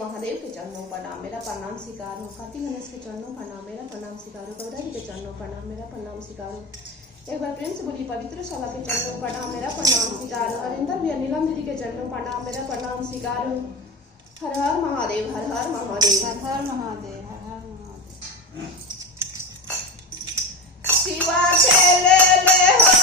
महादेव के चरणों प्रणाम, मेरा प्रणाम स्वीकार हो। कार्तिक गणेश के चरणों प्रणाम, मेरा प्रणाम स्वीकार हो। गौराजी के चरणों प्रणाम, मेरा प्रणाम स्वीकार हो। एक बार प्रेम से बोली पवित्र सभा के चरणों प्रणाम, मेरा प्रणाम स्वीकार हो। हरिंदर भैया नीलम दीदी के चरणों प्रणाम, मेरा प्रणाम स्वीकार हो। हर हर महादेव, हर हर महादेव, हर हर महादेव, हर हर महादेव। शिवा के ले हो